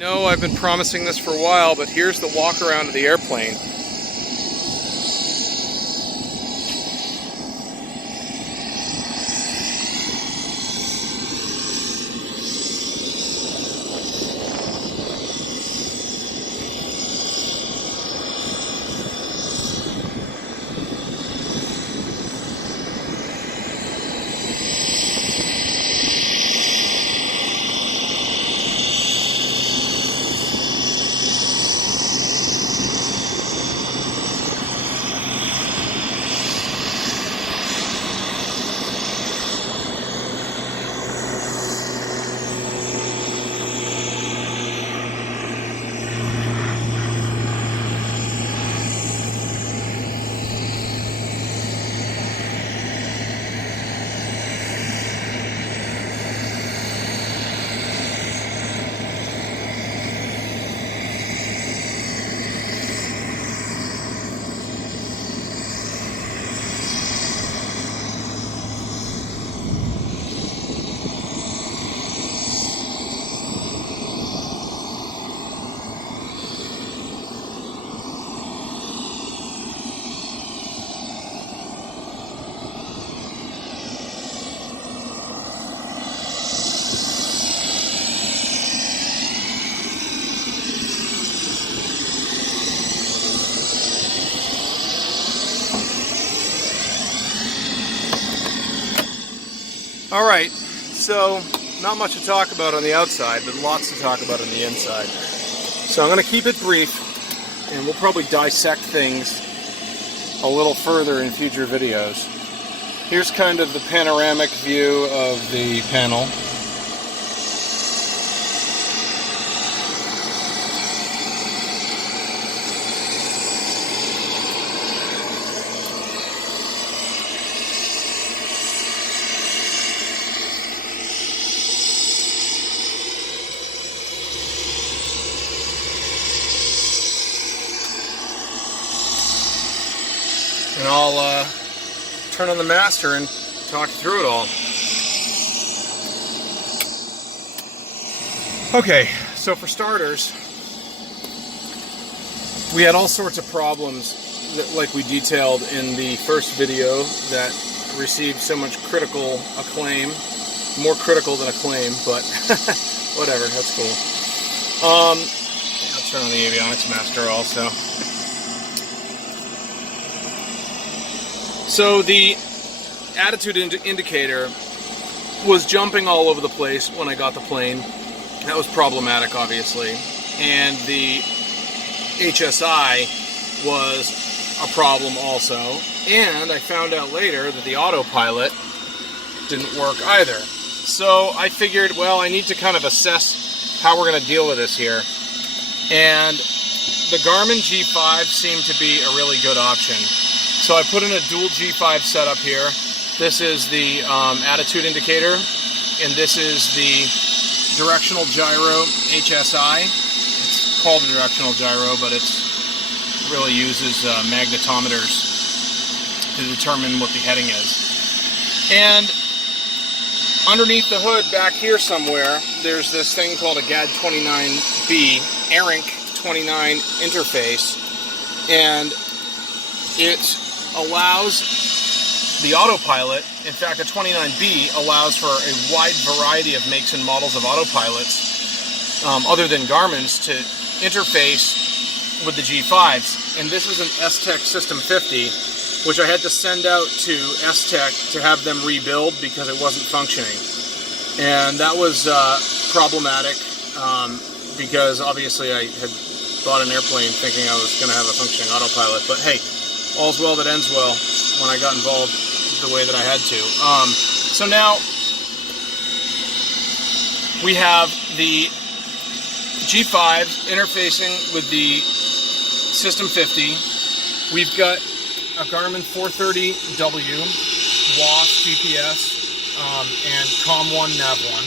No, I've been promising this for a while, but here's the walk around of the airplane. Alright, so not much to talk about on the outside, but lots to talk about on the inside. So I'm going to keep it brief, and we'll probably dissect things a little further in future videos. Here's kind of the panoramic view of the panel. And I'll turn on the master and talk you through it all. Okay, so for starters, we had all sorts of problems that, like we detailed in the first video, that received so much critical acclaim. More critical than acclaim, but whatever, that's cool. I'll turn on the avionics master also. So the attitude indicator was jumping all over the place when I got the plane. That was problematic, obviously. And the HSI was a problem also. And I found out later that the autopilot didn't work either. So I figured, well, I need to kind of assess how we're going to deal with this here. And the Garmin G5 seemed to be a really good option. So I put in a dual G5 setup here. This is the attitude indicator, and this is the directional gyro HSI. It's called a directional gyro, but it really uses magnetometers to determine what the heading is. And underneath the hood back here somewhere, there's this thing called a GAD29B ARINC 29 interface, and it allows the autopilot, in fact the 29B allows for a wide variety of makes and models of autopilots other than Garmin's to interface with the G5s. And this is an s-tec System 50, which I had to send out to s-tec to have them rebuild because it wasn't functioning. And that was problematic because obviously I had bought an airplane thinking I was going to have a functioning autopilot, but hey, all's well that ends well when I got involved the way that I had to. So now we have the G5 interfacing with the System 50. We've got a Garmin 430W WASP GPS and COM1 Nav1.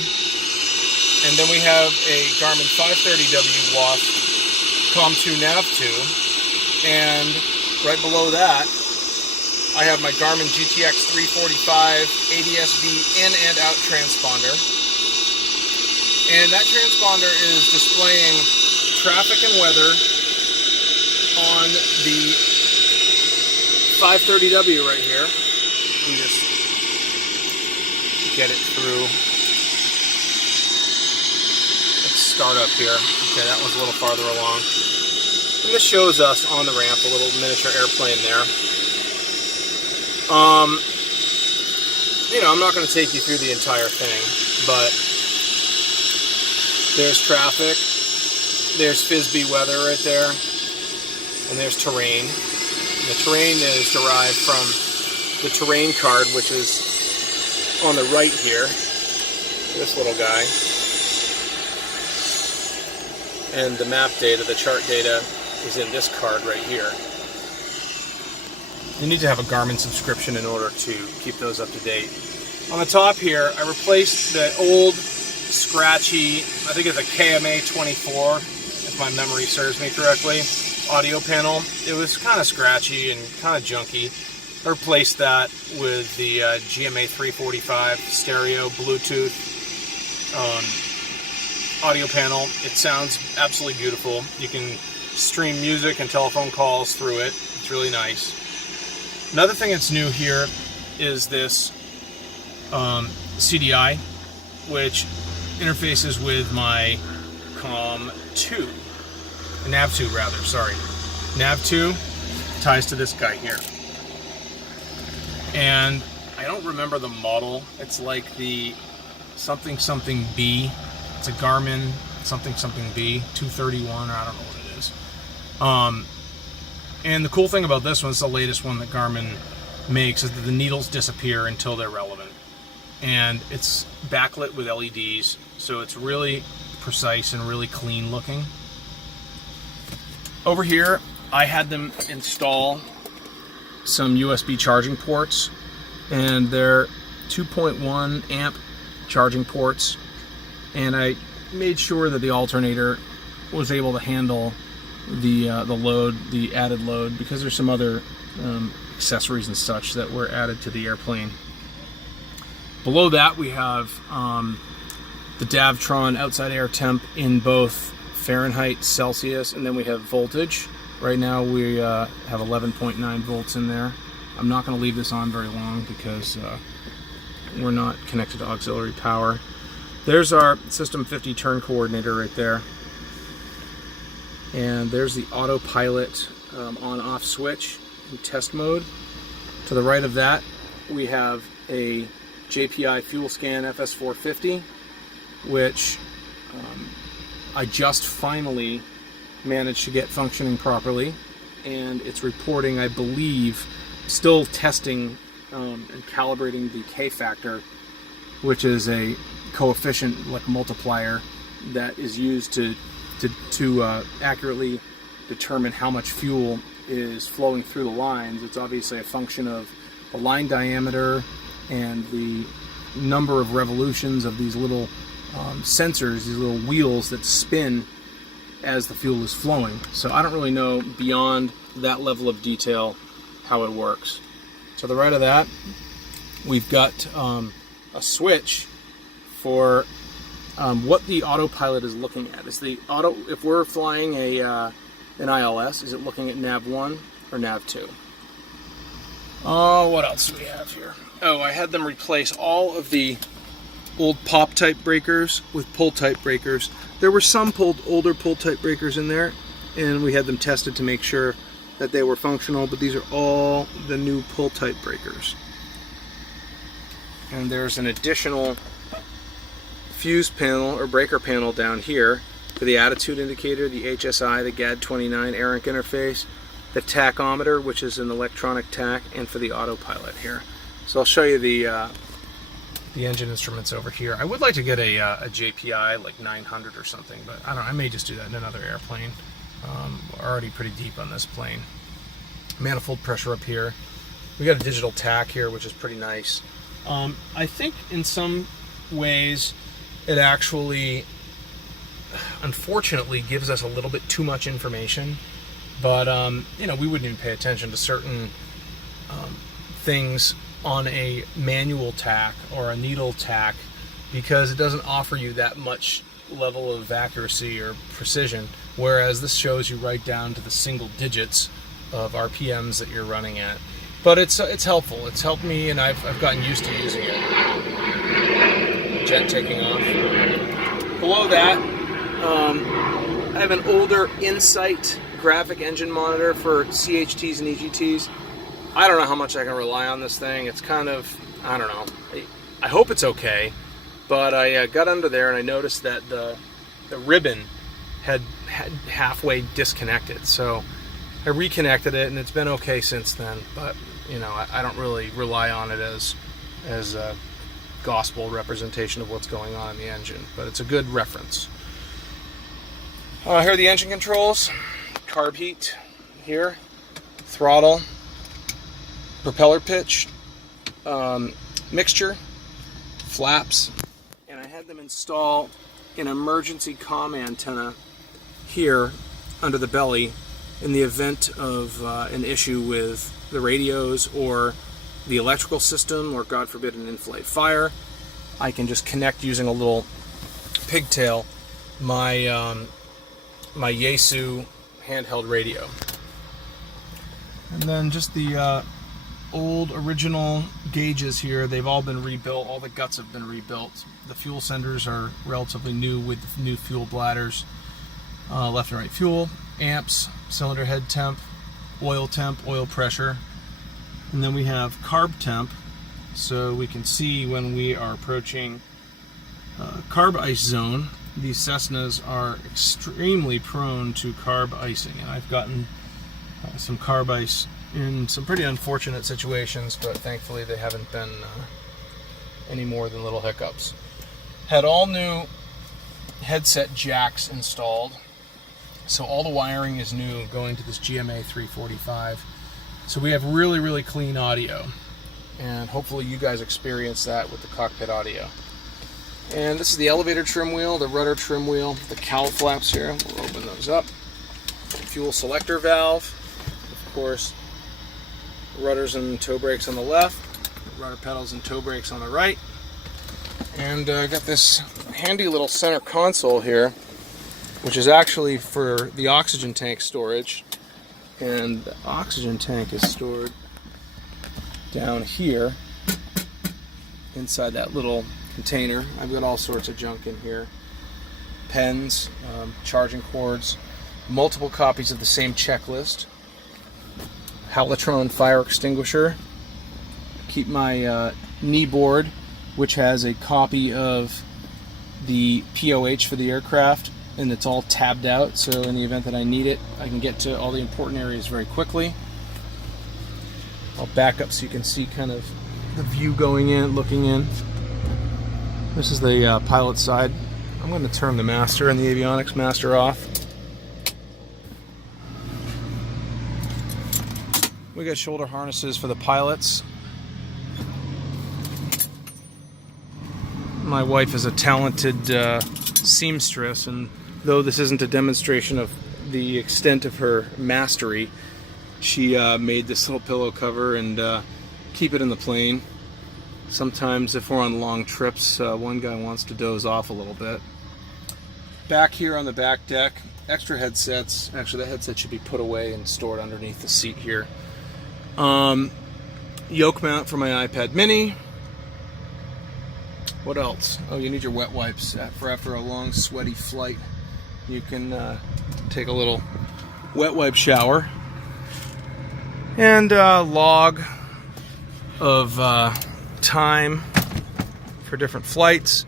And then we have a Garmin 530W WASP COM2 Nav2. And right below that, I have my Garmin GTX 345 ADS-B in and out transponder. And that transponder is displaying traffic and weather on the 530W right here. Let me just get it through. Let's start up here. Okay, that one's a little farther along. And this shows us on the ramp a little miniature airplane there. You know, I'm not going to take you through the entire thing, but there's traffic, there's Frisbee weather right there, and there's terrain. And the terrain is derived from the terrain card, which is on the right here, this little guy. And the map data, the chart data, is in this card right here. You need to have a Garmin subscription in order to keep those up to date. On the top here, I replaced the old, scratchy, I think it's a KMA 24, if my memory serves me correctly, audio panel. It was kind of scratchy and kind of junky. I replaced that with the GMA 345 stereo Bluetooth audio panel. It sounds absolutely beautiful. You can stream music and telephone calls through it. It's really nice. Another thing that's new here is this CDI, which interfaces with my COM2, NAV2 rather, sorry. NAV2 ties to this guy here. And I don't remember the model. It's like the something something B. It's a Garmin something something B, 231, or I don't know what it is. And the cool thing about this one, it's the latest one that Garmin makes, is that the needles disappear until they're relevant. And it's backlit with LEDs, so it's really precise and really clean looking. Over here, I had them install some USB charging ports, and they're 2.1 amp charging ports, and I made sure that the alternator was able to handle the load, the added load, because there's some other accessories and such that were added to the airplane. Below that we have the Davtron outside air temp in both Fahrenheit, Celsius, and then we have voltage. Right now we have 11.9 volts in there. I'm not going to leave this on very long because we're not connected to auxiliary power. There's our System 50 turn coordinator right there. And there's the autopilot on-off switch in test mode. To the right of that, we have a JPI Fuel Scan FS450, which I just finally managed to get functioning properly, and it's reporting, I believe, still testing and calibrating the K factor, which is a coefficient, like multiplier, that is used to accurately determine how much fuel is flowing through the lines. It's obviously a function of the line diameter and the number of revolutions of these little sensors, these little wheels that spin as the fuel is flowing. So I don't really know beyond that level of detail how it works. To the right of that, we've got a switch for what the autopilot is looking at. Is the auto, if we're flying an ILS, is it looking at nav1 or nav2? Oh, what else do we have here? Oh, I had them replace all of the old pop type breakers with pull type breakers. There were some older pull type breakers in there, and we had them tested to make sure that they were functional, but these are all the new pull type breakers. And there's an additional fuse panel or breaker panel down here for the attitude indicator, the HSI, the GAD29 ARINC interface, the tachometer, which is an electronic tach, and for the autopilot here. So I'll show you the engine instruments over here. I would like to get a JPI like 900 or something, but I don't know, I may just do that in another airplane. We're already pretty deep on this plane. Manifold pressure up here. We got a digital tach here, which is pretty nice. I think in some ways it actually, unfortunately, gives us a little bit too much information, but you know, we wouldn't even pay attention to certain things on a manual tach or a needle tach because it doesn't offer you that much level of accuracy or precision, whereas this shows you right down to the single digits of RPMs that you're running at. But it's helpful. It's helped me, and I've gotten used to using it. Jet taking off. Below that, I have an older Insight graphic engine monitor for CHTs and EGTs. I don't know how much I can rely on this thing. It's kind of, I don't know. I hope it's okay, but I got under there and I noticed that the ribbon had halfway disconnected. So I reconnected it, and it's been okay since then. But you know, I don't really rely on it as a gospel representation of what's going on in the engine, but it's a good reference. Here are the engine controls. Carb heat here, throttle, propeller pitch, mixture, flaps, and I had them install an emergency comm antenna here under the belly in the event of an issue with the radios or the electrical system, or God forbid an in-flight fire. I can just connect using a little pigtail my my Yaesu handheld radio. And then just the old original gauges here, they've all been rebuilt. All the guts have been rebuilt. The fuel senders are relatively new with new fuel bladders, left and right fuel, amps, cylinder head temp, oil pressure, and then we have carb temp, so we can see when we are approaching carb ice zone. These Cessnas are extremely prone to carb icing, and I've gotten some carb ice in some pretty unfortunate situations, but thankfully they haven't been any more than little hiccups. Had all new headset jacks installed, so all the wiring is new going to this GMA 345. So we have really, really clean audio, and hopefully you guys experience that with the cockpit audio. And this is the elevator trim wheel, the rudder trim wheel, the cowl flaps here. We'll open those up. Fuel selector valve, of course, rudders and toe brakes on the left, rudder pedals and toe brakes on the right. And I got this handy little center console here, which is actually for the oxygen tank storage. And the oxygen tank is stored down here inside that little container. I've got all sorts of junk in here. Pens, charging cords, multiple copies of the same checklist, Halitron fire extinguisher, keep my knee board, which has a copy of the POH for the aircraft, and it's all tabbed out, so in the event that I need it, I can get to all the important areas very quickly. I'll back up so you can see kind of the view going in, looking in. This is the pilot side. I'm going to turn the master and the avionics master off. We got shoulder harnesses for the pilots. My wife is a talented seamstress, and though this isn't a demonstration of the extent of her mastery, she made this little pillow cover and keep it in the plane. Sometimes if we're on long trips, one guy wants to doze off a little bit. Back here on the back deck, extra headsets. Actually, the headset should be put away and stored underneath the seat here. Yoke mount for my iPad mini. What else? Oh, you need your wet wipes for after a long sweaty flight. You can take a little wet wipe shower. And log of time for different flights.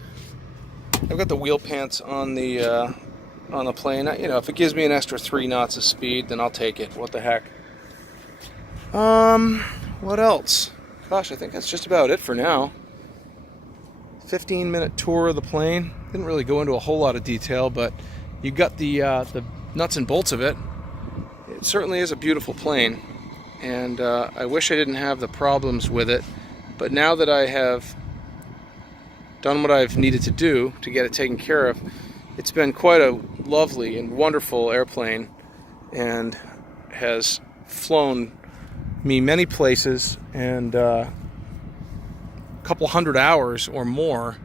I've got the wheel pants on the plane. You know, if it gives me an extra 3 knots of speed, then I'll take it. What the heck? What else? Gosh, I think that's just about it for now. 15-minute tour of the plane. Didn't really go into a whole lot of detail, but you got the nuts and bolts of it. It certainly is a beautiful plane, and I wish I didn't have the problems with it. But now that I have done what I've needed to do to get it taken care of, it's been quite a lovely and wonderful airplane, and has flown me many places, and couple hundred hours or more,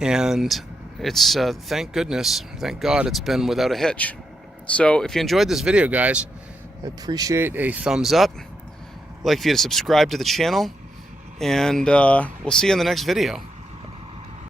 and it's thank goodness, thank God it's been without a hitch. So if you enjoyed this video, guys, I appreciate a thumbs up. I'd like for you to subscribe to the channel, and we'll see you in the next video.